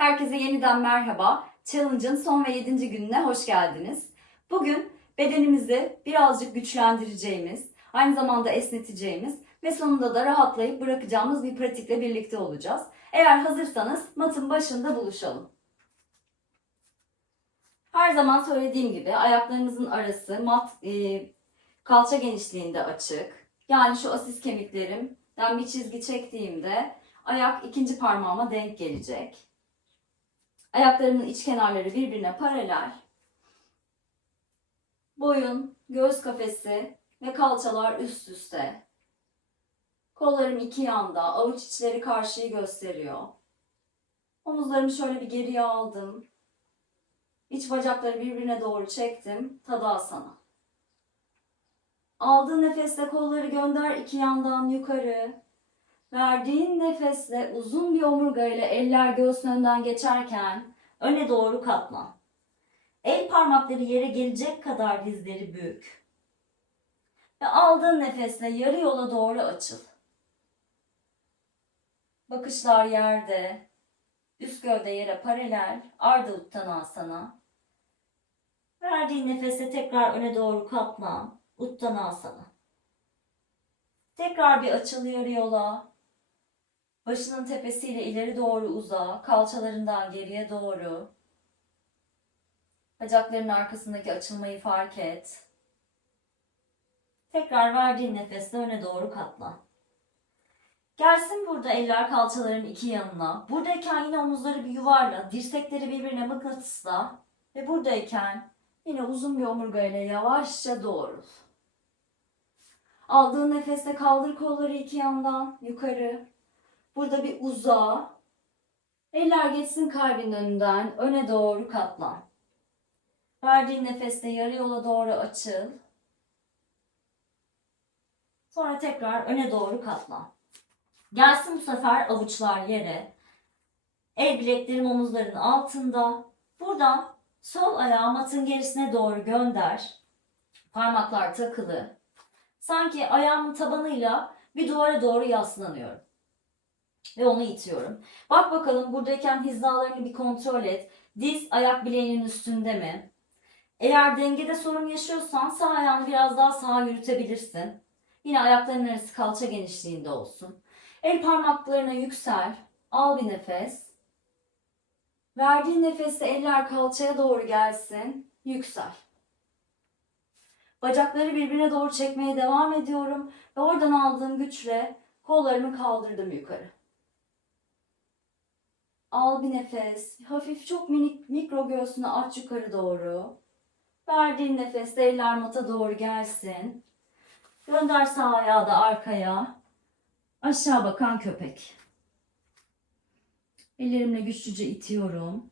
Herkese yeniden merhaba. Challenge'ın son ve 7. gününe hoş geldiniz. Bugün bedenimizi birazcık güçlendireceğimiz, aynı zamanda esneteceğimiz ve sonunda da rahatlayıp bırakacağımız bir pratikle birlikte olacağız. Eğer hazırsanız matın başında buluşalım. Her zaman söylediğim gibi ayaklarımızın arası kalça genişliğinde açık. Yani şu asis kemiklerimden bir çizgi çektiğimde ayak ikinci parmağıma denk gelecek. Ayaklarımın iç kenarları birbirine paralel. Boyun, göğüs kafesi ve kalçalar üst üste. Kollarım iki yanda, avuç içleri karşıyı gösteriyor. Omuzlarımı şöyle bir geriye aldım. İç bacakları birbirine doğru çektim. Tadasana. Aldığın nefesle kolları gönder iki yandan yukarı. Verdiğin nefesle uzun bir omurga ile eller göğsün önden geçerken öne doğru katlan. El parmakları yere gelecek kadar dizleri bük. Ve aldığın nefesle yarı yola doğru açıl. Bakışlar yerde, üst gövde yere paralel, Ardha Uttanasana. Verdiğin nefesle tekrar öne doğru katlan, Uttanasana. Tekrar bir açıl yarı yola. Başının tepesiyle ileri doğru uza, kalçalarından geriye doğru. Bacaklarının arkasındaki açılmayı fark et. Tekrar verdiğin nefesle öne doğru katlan. Gelsin burada eller kalçaların iki yanına. Buradayken yine omuzları bir yuvarla, dirsekleri birbirine mıknatısla ve buradayken yine uzun bir omurga ile yavaşça doğrul. Aldığın nefesle kaldır kolları iki yandan yukarı. Burada bir uza. Eller geçsin kalbin önünden öne doğru katlan. Verdiğin nefesle yarı yola doğru açıl. Sonra tekrar öne doğru katlan. Gelsin bu sefer avuçlar yere. El bileklerim omuzların altında. Buradan sol ayağı matın gerisine doğru gönder. Parmaklar takılı. Sanki ayağımın tabanıyla bir duvara doğru yaslanıyorum. Ve onu itiyorum. Bak bakalım buradayken hizalarını bir kontrol et. Diz ayak bileğinin üstünde mi? Eğer dengede sorun yaşıyorsan sağ ayağını biraz daha sağa yürütebilirsin. Yine ayakların arası kalça genişliğinde olsun. El parmaklarına yüksel. Al bir nefes. Verdiğin nefeste eller kalçaya doğru gelsin. Yüksel. Bacakları birbirine doğru çekmeye devam ediyorum. Ve oradan aldığım güçle kollarımı kaldırdım yukarı. Al bir nefes. Hafif çok minik mikro göğsünü aç yukarı doğru. Verdiğin nefeste eller mata doğru gelsin. Gönder sağ ayağı da arkaya. Aşağı bakan köpek. Ellerimle güçlüce itiyorum.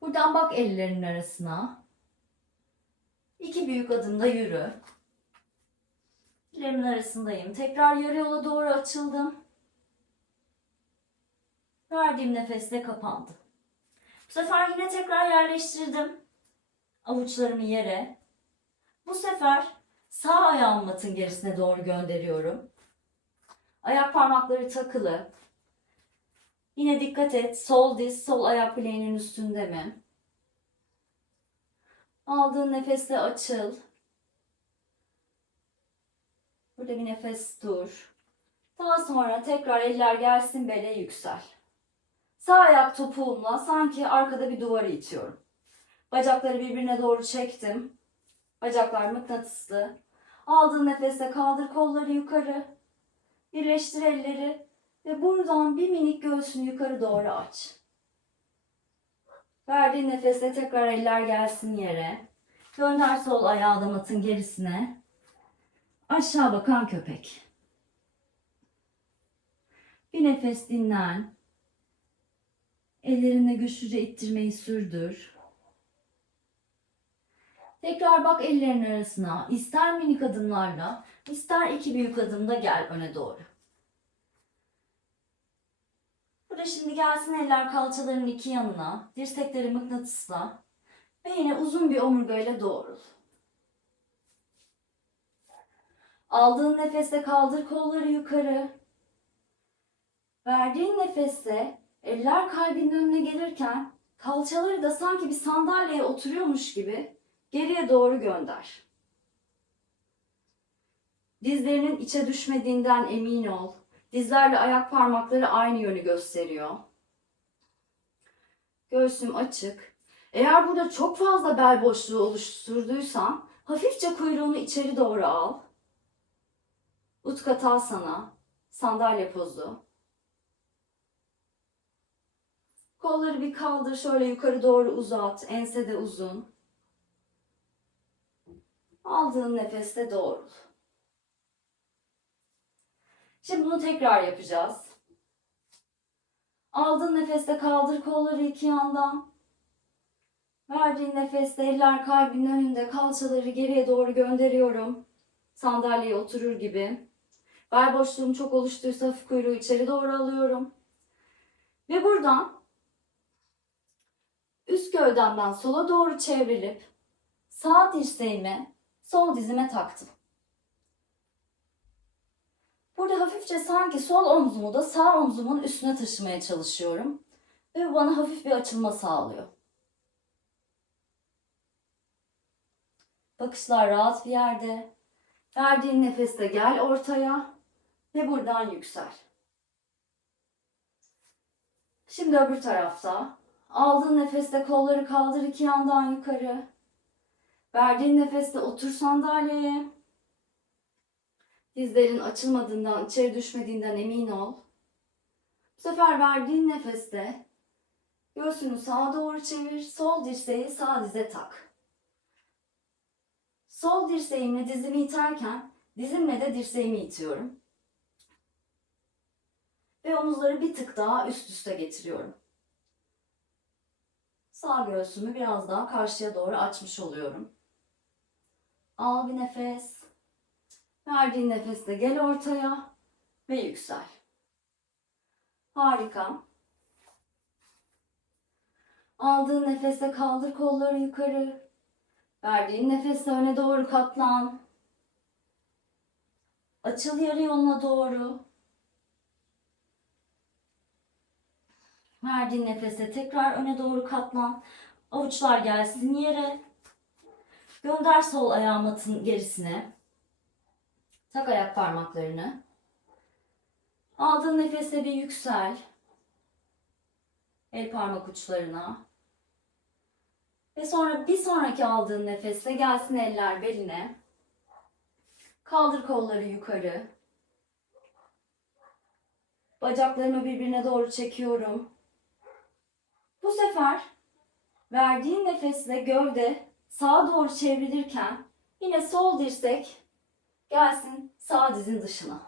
Buradan bak ellerinin arasına. İki büyük adımda yürü. Ellerimin arasındayım. Tekrar yarı yola doğru açıldım. Verdiğim nefesle kapandım. Bu sefer yine tekrar yerleştirdim. Avuçlarımı yere. Bu sefer sağ ayağımı matın gerisine doğru gönderiyorum. Ayak parmakları takılı. Yine dikkat et. Sol diz, sol ayak bileğinin üstünde mi? Aldığın nefesle açıl. Burada bir nefes dur. Daha sonra tekrar eller gelsin bele yüksel. Sağ ayak topuğumla sanki arkada bir duvarı itiyorum. Bacakları birbirine doğru çektim. Bacaklar mıknatıslı. Aldığın nefesle kaldır kolları yukarı. Birleştir elleri ve buradan bir minik göğsünü yukarı doğru aç. Verdiğin nefesle tekrar eller gelsin yere. Gönder sol ayağı da matın gerisine. Aşağı bakan köpek. Bir nefes dinlen. Ellerinle güçlüce ittirmeyi sürdür. Tekrar bak ellerin arasına. İster minik adımlarla, ister iki büyük adımda gel öne doğru. Burada şimdi gelsin eller kalçaların iki yanına. Dirsekleri mıknatısla. Ve yine uzun bir omurgayla doğrul. Aldığın nefeste kaldır kolları yukarı. Verdiğin nefeste Eller kalbinin önüne gelirken kalçaları da sanki bir sandalyeye oturuyormuş gibi geriye doğru gönder. Dizlerinin içe düşmediğinden emin ol. Dizlerle ayak parmakları aynı yönü gösteriyor. Göğsüm açık. Eğer burada çok fazla bel boşluğu oluşturduysan hafifçe kuyruğunu içeri doğru al. Utkatasana, sandalye pozu. Kolları bir kaldır, şöyle yukarı doğru uzat, ense de uzun. Aldığın nefeste doğrul. Şimdi bunu tekrar yapacağız. Aldığın nefeste kaldır kolları iki yandan. Verdiğin nefeste eller kalbinin önünde, kalçaları geriye doğru gönderiyorum. Sandalyeye oturur gibi. Bel boşluğum çok oluştuysa hafif kuyruğu içeri doğru alıyorum. Ve buradan üst gövdemden sola doğru çevrilip sağ dirseğimi sol dizime taktım. Burada hafifçe sanki sol omzumu da sağ omzumun üstüne taşımaya çalışıyorum. Ve bu bana hafif bir açılma sağlıyor. Bakışlar rahat bir yerde. Verdiğin nefeste gel ortaya ve buradan yüksel. Şimdi öbür tarafta. Aldığın nefeste kolları kaldır iki yandan yukarı. Verdiğin nefeste otur sandalyeye. Dizlerin açılmadığından, içeri düşmediğinden emin ol. Bu sefer verdiğin nefeste göğsünü sağa doğru çevir, sol dirseği sağ dize tak. Sol dirseğimle dizimi iterken dizimle de dirseğimi itiyorum. Ve omuzları bir tık daha üst üste getiriyorum. Sağ göğsümü biraz daha karşıya doğru açmış oluyorum. Al bir nefes. Verdiğin nefeste gel ortaya ve yüksel. Harika. Aldığın nefeste kaldır kolları yukarı. Verdiğin nefeste öne doğru katlan. Açıl yarı yoluna doğru. Verdiğin nefeste tekrar öne doğru katlan. Avuçlar gelsin yere. Gönder sol ayağı matın gerisine. Tak ayak parmaklarını. Aldığın nefeste bir yüksel. El parmak uçlarına. Ve sonra bir sonraki aldığın nefeste gelsin eller beline. Kaldır kolları yukarı. Bacaklarımı birbirine doğru çekiyorum. Bu sefer verdiğin nefesle gövde sağa doğru çevrilirken yine sol dirsek gelsin sağ dizin dışına.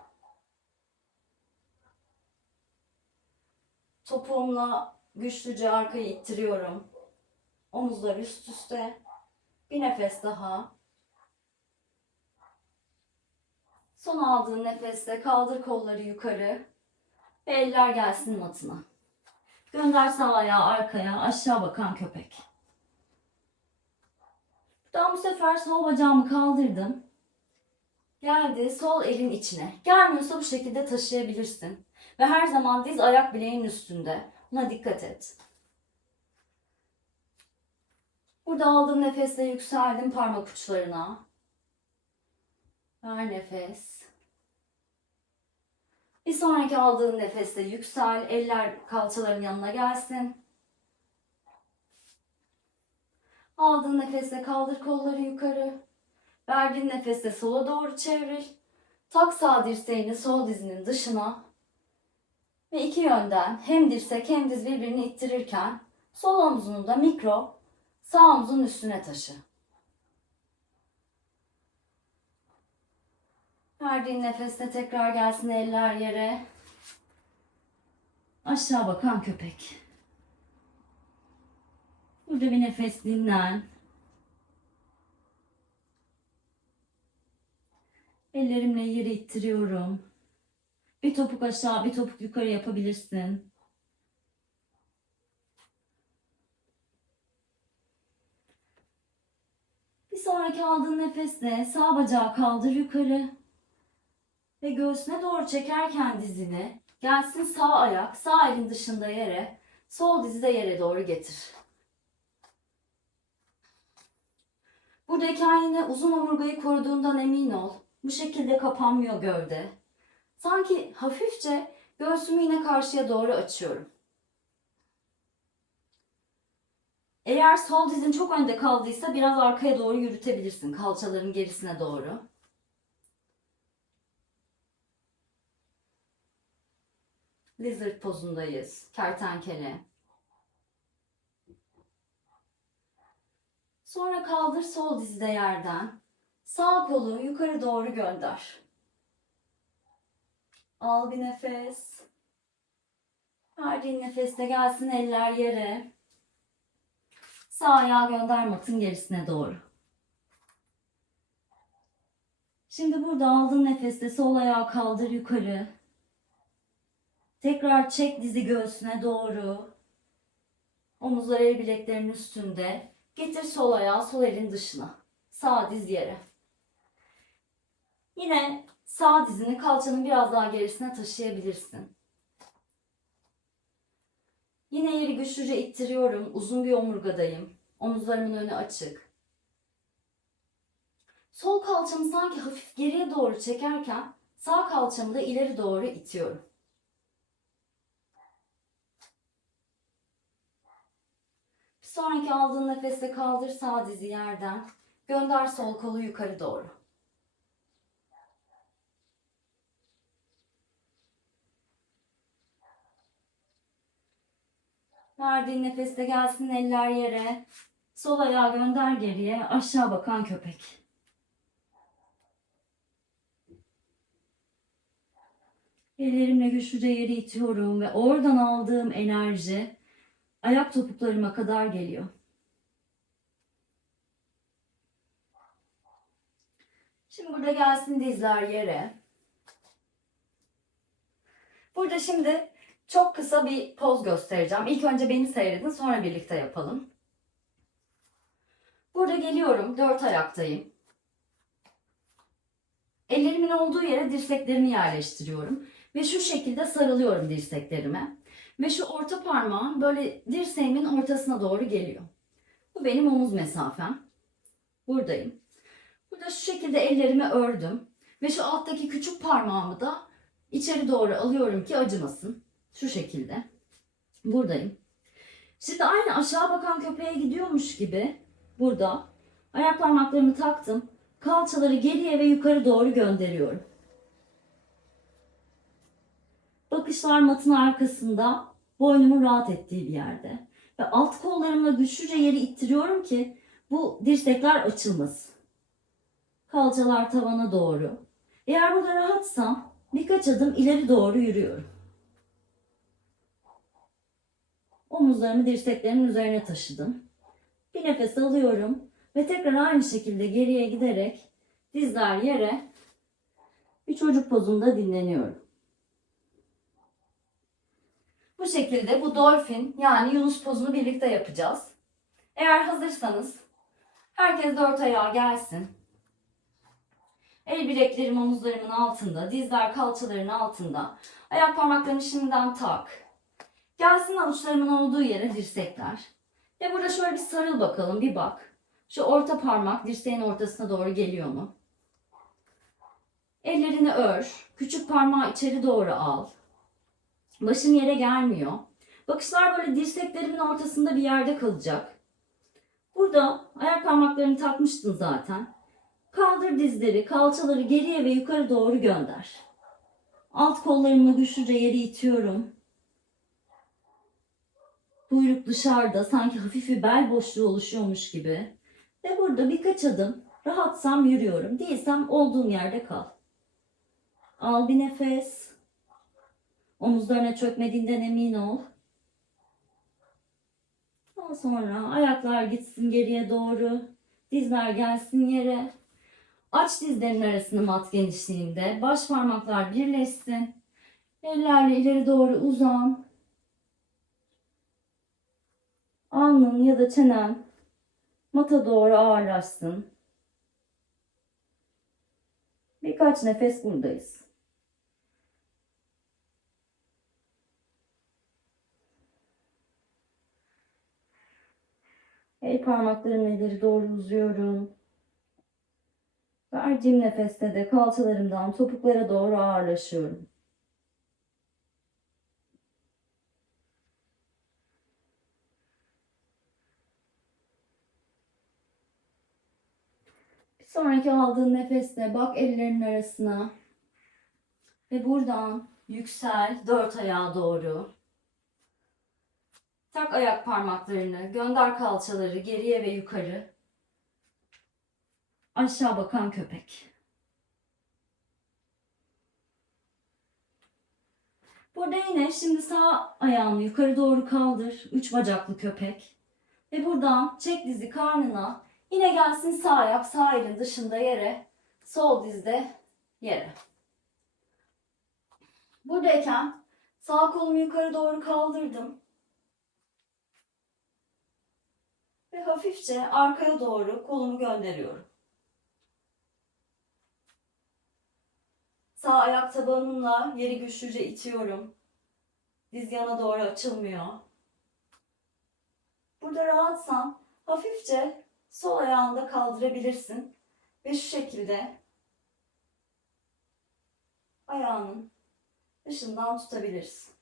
Topuğumla güçlüce arkayı ittiriyorum. Omuzlar üst üste. Bir nefes daha. Son aldığın nefeste kaldır kolları yukarı. Ve eller gelsin matına. Gönder sağ ayağı arkaya, aşağı bakan köpek. Buradan bu sefer sol bacağımı kaldırdım. Geldi sol elin içine. Gelmiyorsa bu şekilde taşıyabilirsin. Ve her zaman diz ayak bileğin üstünde. Buna dikkat et. Burada aldığım nefesle yükseldim parmak uçlarına. Ver nefes. Bir sonraki aldığın nefeste yüksel. Eller kalçaların yanına gelsin. Aldığın nefeste kaldır kolları yukarı. Verdiğin nefeste sola doğru çevril. Tak sağ dirseğini sol dizinin dışına. Ve iki yönden hem dirsek hem diz birbirini ittirirken sol omzunu da mikro sağ omzunun üstüne taşı. Verdiğin nefeste tekrar gelsin eller yere. Aşağı bakan köpek. Burada bir nefes dinlen. Ellerimle yeri ittiriyorum. Bir topuk aşağı, bir topuk yukarı yapabilirsin. Bir sonraki aldığın nefesle sağ bacağı kaldır yukarı. Ve göğsüne doğru çekerken dizini Gelsin sağ ayak, sağ elin dışında yere, sol dizi de yere doğru getir. Burada kendine uzun omurgayı koruduğundan emin ol. Bu şekilde kapanmıyor gövde. Sanki hafifçe göğsümü yine karşıya doğru açıyorum. Eğer sol dizin çok önde kaldıysa biraz arkaya doğru yürütebilirsin. Kalçaların gerisine doğru. Lizard pozundayız. Kertenkele. Sonra kaldır sol dizi de yerden. Sağ kolu yukarı doğru gönder. Al bir nefes. Verdiğin nefeste gelsin eller yere. Sağ ayağı gönder matın gerisine doğru. Şimdi burada aldığın nefeste sol ayağı kaldır yukarı. Tekrar çek dizi göğsüne doğru. Omuzlar el bileklerinin üstünde. Getir sol ayağı sol elin dışına. Sağ diz yere. Yine sağ dizini kalçanın biraz daha gerisine taşıyabilirsin. Yine yeri güçlüce ittiriyorum. Uzun bir omurgadayım. Omuzlarımın önü açık. Sol kalçamı sanki hafif geriye doğru çekerken sağ kalçamı da ileri doğru itiyorum. Bir sonraki aldığın nefeste kaldır sağ dizi yerden. Gönder sol kolu yukarı doğru. Verdiğin nefeste gelsin eller yere. Sol ayağı gönder geriye. Aşağı bakan köpek. Ellerimle güçlüce yeri itiyorum ve oradan aldığım enerji ayak topuklarıma kadar geliyor. Şimdi burada gelsin dizler yere. Burada şimdi çok kısa bir poz göstereceğim. İlk önce beni seyredin, sonra birlikte yapalım. Burada geliyorum, 4 ayaktayım. Ellerimin olduğu yere dirseklerimi yerleştiriyorum. Ve şu şekilde sarılıyorum dirseklerime. Ve şu orta parmağım böyle dirseğimin ortasına doğru geliyor. Bu benim omuz mesafem. Buradayım. Burada şu şekilde ellerimi ördüm. Ve şu alttaki küçük parmağımı da içeri doğru alıyorum ki acımasın. Şu şekilde. Buradayım. Şimdi aynı aşağı bakan köpeğe gidiyormuş gibi burada ayak parmaklarımı taktım. Kalçaları geriye ve yukarı doğru gönderiyorum. Bakışlar matın arkasında, boynumun rahat ettiği bir yerde. Ve alt kollarımla güçlüce yeri ittiriyorum ki bu dirsekler açılmasın. Kalçalar tavana doğru. Eğer burada rahatsam birkaç adım ileri doğru yürüyorum. Omuzlarımı dirseklerimin üzerine taşıdım. Bir nefes alıyorum ve tekrar aynı şekilde geriye giderek dizler yere bir çocuk pozunda dinleniyorum. Bu şekilde bu dolfin yani Yunus pozunu birlikte yapacağız. Eğer hazırsanız herkes 4 ayağa gelsin. El bileklerim omuzlarımın altında, dizler kalçaların altında. Ayak parmaklarını şimdiden tak. Gelsin avuçlarımın olduğu yere dirsekler. Ve burada şöyle bir sarıl bakalım, bir bak. Şu orta parmak dirseğin ortasına doğru geliyor mu? Ellerini ör. Küçük parmağı içeri doğru al. Başım yere gelmiyor. Bakışlar böyle dirseklerimin ortasında bir yerde kalacak. Burada ayak parmaklarını takmıştın zaten. Kaldır dizleri, kalçaları geriye ve yukarı doğru gönder. Alt kollarımla güçlüce yeri itiyorum. Kuyruk dışarıda, sanki hafif bir bel boşluğu oluşuyormuş gibi. Ve burada birkaç adım rahatsam yürüyorum. Değilsem olduğum yerde kal. Al bir nefes. Omuzlarına çökmediğinden emin ol. Daha sonra ayaklar gitsin geriye doğru. Dizler gelsin yere. Aç dizlerin arasını mat genişliğinde. Baş parmaklar birleşsin. Ellerle ileri doğru uzan. Alnın ya da çenen mata doğru ağırlaşsın. Birkaç nefes buradayız. El parmaklarımı ileri doğru uzuyorum. Verdiğim nefeste de kalçalarımdan topuklara doğru ağırlaşıyorum. Bir sonraki aldığın nefeste bak ellerinin arasına ve buradan yüksel dört ayağa doğru. Tak ayak parmaklarını, gönder kalçaları geriye ve yukarı. Aşağı bakan köpek. Burada yine şimdi sağ ayağını yukarı doğru kaldır. Üç bacaklı köpek. Ve buradan çek dizi karnına. Yine gelsin sağ ayak sağ elin dışında yere. Sol dizde yere. Buradayken sağ kolumu yukarı doğru kaldırdım. Ve hafifçe arkaya doğru kolumu gönderiyorum. Sağ ayak tabanımla yeri güçlüce itiyorum. Diz yana doğru açılmıyor. Burada rahatsan hafifçe sol ayağını da kaldırabilirsin. Ve şu şekilde ayağının dışından tutabilirsin.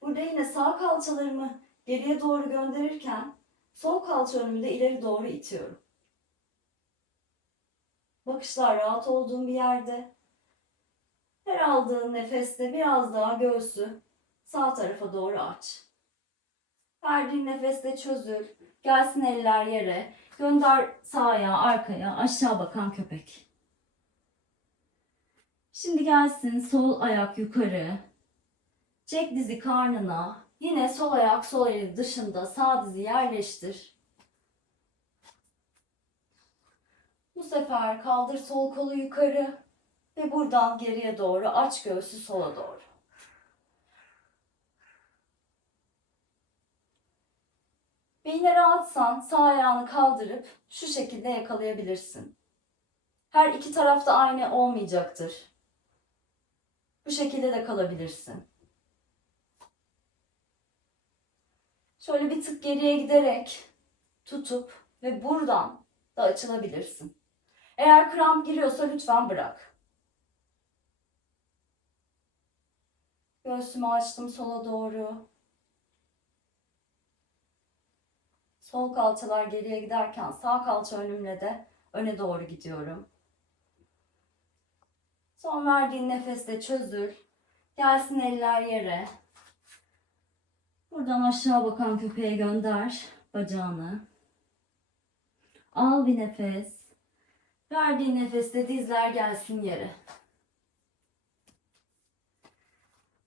Burada yine sağ kalçalarımı geriye doğru gönderirken sol kalça önümü de ileri doğru itiyorum. Bakışlar rahat olduğum bir yerde. Her aldığın nefeste biraz daha göğsü sağ tarafa doğru aç. Verdiğin nefeste çözül. Gelsin eller yere. Gönder sağ ayağı arkaya. Aşağı bakan köpek. Şimdi gelsin sol ayak yukarı. Çek dizi karnına. Yine sol ayak sol el dışında sağ dizi yerleştir. Bu sefer kaldır sol kolu yukarı ve buradan geriye doğru aç göğsü sola doğru. Ve yine rahatsan sağ ayağını kaldırıp şu şekilde yakalayabilirsin. Her iki tarafta aynı olmayacaktır. Bu şekilde de kalabilirsin. Şöyle bir tık geriye giderek tutup ve buradan da açılabilirsin. Eğer kramp giriyorsa lütfen bırak. Göğsümü açtım sola doğru. Sol kalçalar geriye giderken sağ kalça önümle de öne doğru gidiyorum. Son verdiğin nefeste çözül. Gelsin eller yere. Buradan aşağı bakan köpeğe gönder bacağını. Al bir nefes. Verdiğin nefeste dizler gelsin yere.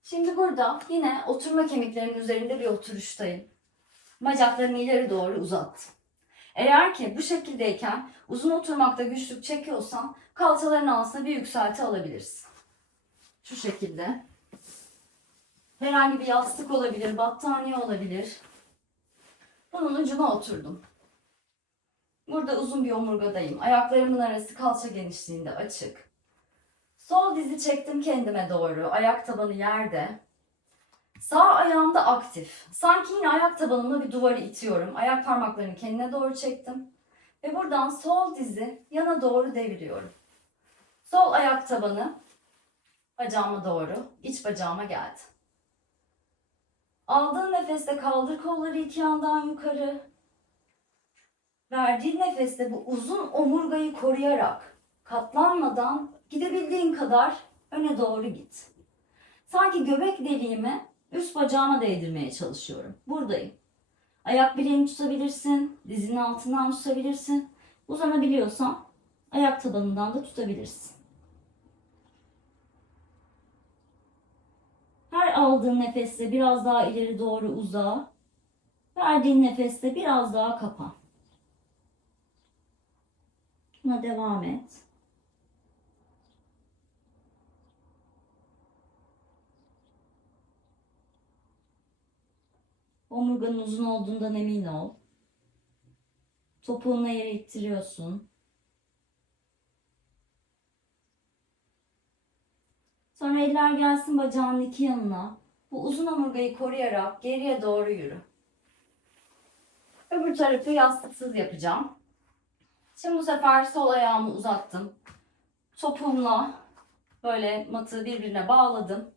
Şimdi burada yine oturma kemiklerimin üzerinde bir oturuştayım. Bacaklarımı ileri doğru uzattım. Eğer ki bu şekildeyken uzun oturmakta güçlük çekiyorsan kalçaların altına bir yükselti alabilirsin. Şu şekilde. Herhangi bir yastık olabilir, battaniye olabilir. Bunun ucuna oturdum. Burada uzun bir omurgadayım. Ayaklarımın arası kalça genişliğinde açık. Sol dizi çektim kendime doğru. Ayak tabanı yerde. Sağ ayağım da aktif. Sanki yine ayak tabanımla bir duvarı itiyorum. Ayak parmaklarımı kendine doğru çektim. Ve buradan sol dizi yana doğru deviriyorum. Sol ayak tabanı bacağıma doğru, iç bacağıma geldi. Aldığın nefeste kaldır kolları iki yandan yukarı. Verdiğin nefeste bu uzun omurgayı koruyarak, katlanmadan gidebildiğin kadar öne doğru git. Sanki göbek deliğimi üst bacağıma değdirmeye çalışıyorum. Buradayım. Ayak bileğini tutabilirsin, dizinin altından tutabilirsin. Uzanabiliyorsan ayak tabanından da tutabilirsin. Her aldığın nefeste biraz daha ileri doğru uza. Verdiğin nefeste biraz daha kapan. Buna devam et. Omurganın uzun olduğundan emin ol. Topuğunu yere ittiriyorsun. Sonra eller gelsin bacağının iki yanına. Bu uzun omurgayı koruyarak geriye doğru yürü. Öbür tarafı yastıksız yapacağım. Şimdi bu sefer sol ayağımı uzattım. Topuğumla böyle matı birbirine bağladım.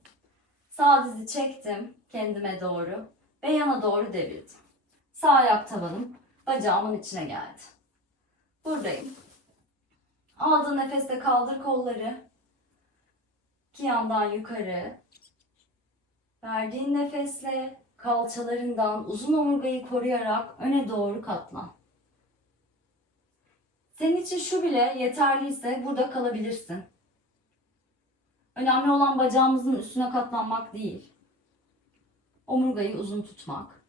Sağ dizi çektim kendime doğru ve yana doğru devirdim. Sağ ayak tabanım bacağımın içine geldi. Buradayım. Aldığın nefeste kaldır kolları. İki yandan yukarı. Verdiğin nefesle kalçalarından uzun omurgayı koruyarak öne doğru katlan. Senin için şu bile yeterliyse burada kalabilirsin. Önemli olan bacağımızın üstüne katlanmak değil. Omurgayı uzun tutmak.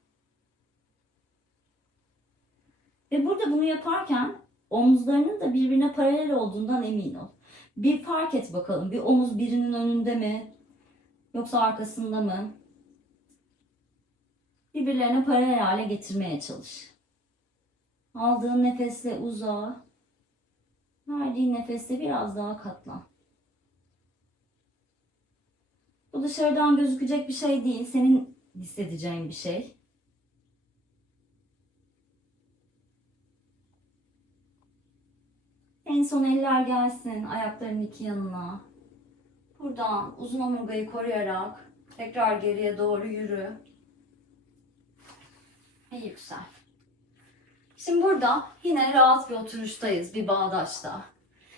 Ve burada bunu yaparken omuzlarının da birbirine paralel olduğundan emin ol. Bir fark et bakalım. Bir omuz birinin önünde mi? Yoksa arkasında mı? Birbirlerine paralel hale getirmeye çalış. Aldığın nefesle uza. Verdiğin nefesle biraz daha katlan. Bu dışarıdan gözükecek bir şey değil. Senin hissedeceğin bir şey. En son eller gelsin ayakların iki yanına. Buradan uzun omurgayı koruyarak tekrar geriye doğru yürü. Ve yüksel. Şimdi burada yine rahat bir oturuştayız, bir bağdaşta.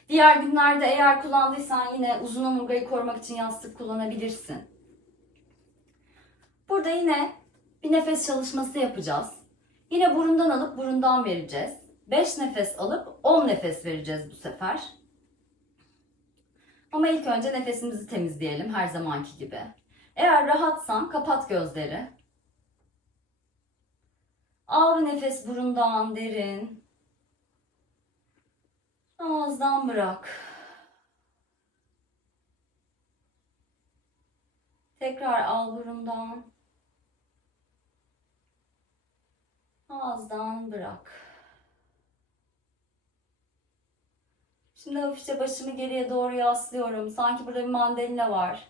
Diğer günlerde eğer kullandıysan yine uzun omurgayı korumak için yastık kullanabilirsin. Burada yine bir nefes çalışması yapacağız. Yine burundan alıp burundan vereceğiz. 5 nefes alıp 10 nefes vereceğiz bu sefer. Ama ilk önce nefesimizi temizleyelim her zamanki gibi. Eğer rahatsan kapat gözleri. Al bir nefes burundan derin. Ağızdan bırak. Tekrar al burundan. Ağızdan bırak. Şimdi hafifçe başımı geriye doğru yaslıyorum. Sanki burada bir mandalina var.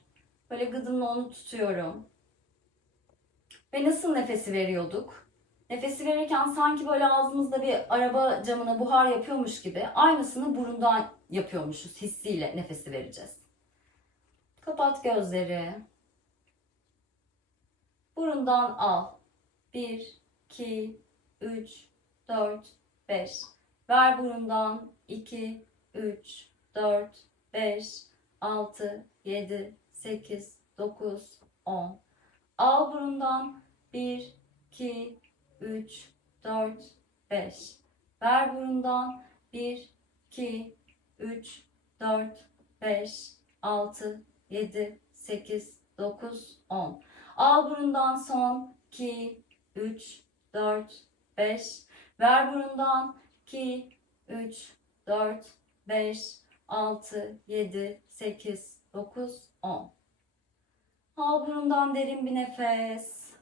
Böyle gıdımla onu tutuyorum. Ve nasıl nefesi veriyorduk? Nefesi verirken sanki böyle ağzımızda bir araba camına buhar yapıyormuş gibi aynısını burundan yapıyormuşuz hissiyle nefesi vereceğiz. Kapat gözleri. Burundan al. 1, 2, 3, 4, 5. Ver burundan 2, 3, 4, 5, 6, 7, 8, 9, 10. Al burundan 1, 2, 3, 4, 5. Ver burundan 1, 2, 3, 4, 5, 6, 7, 8, 9, 10. Al burundan son 2, 3, 4, 5. Ver burundan 2, 3, 4, 5, 6, 7, 8, 9, 10. Al burundan derin bir nefes.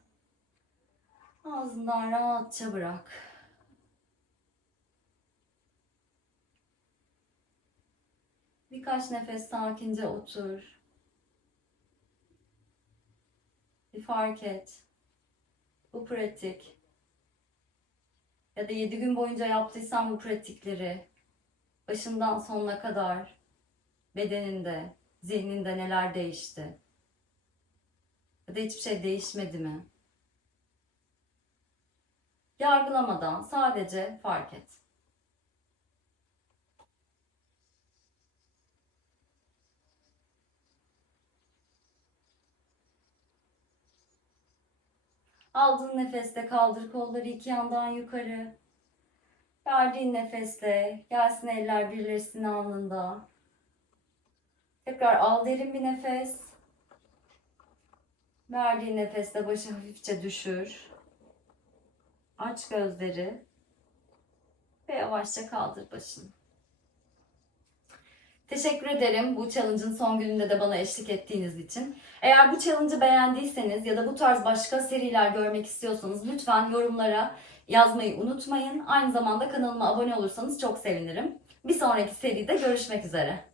Ağzından rahatça bırak. Birkaç nefes sakince otur. Bir fark et. Bu pratik ya da 7 gün boyunca yaptıysan bu pratikleri başından sonuna kadar bedeninde, zihninde neler değişti? Ya da hiçbir şey değişmedi mi? Yargılamadan sadece fark et. Aldığın nefeste kaldır kolları iki yandan yukarı. Verdiğin nefesle gelsin eller birleşsin alnında. Tekrar al derin bir nefes. Verdiğin nefeste başı hafifçe düşür. Aç gözleri ve yavaşça kaldır başını. Teşekkür ederim bu challenge'ın son gününde de bana eşlik ettiğiniz için. Eğer bu challenge'ı beğendiyseniz ya da bu tarz başka seriler görmek istiyorsanız lütfen yorumlara yazmayı unutmayın. Aynı zamanda kanalıma abone olursanız çok sevinirim. Bir sonraki seride görüşmek üzere.